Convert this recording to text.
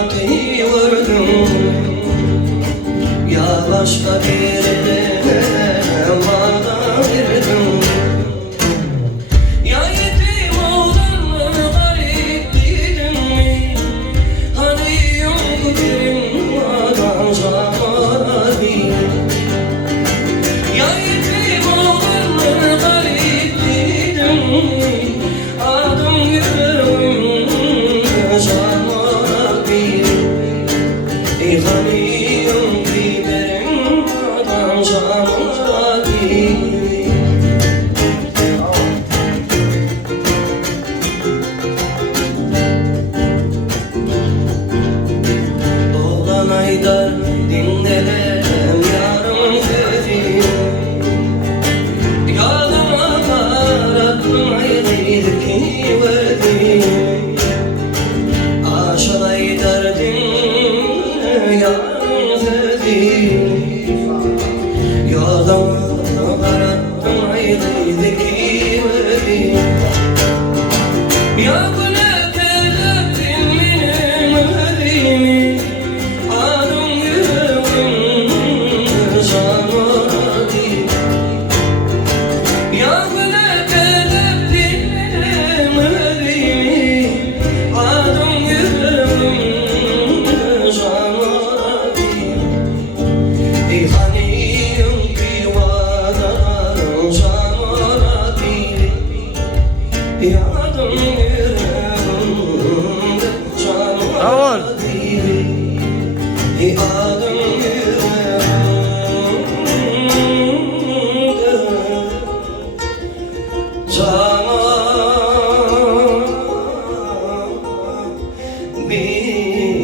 hayatı vurdum. Ya başka birine vada verdim. Ya yetim oğlanlar garip değilim mi? Hani yok benim vadan zamana değil. Ya yetim oğlanlar garip değilim mi? Adım yüreğim zamana değil. Hani yok benim vadan zamana değil. Haydar dinlerim yarım gözüm. Yalıma bırakmaydı ki verdim. Aşk Haydar dinle yarım gözüm. Yalıma bırakmaydı ki verdim. Ya bu ne teleptin benim ödeyimi. Tamam. Be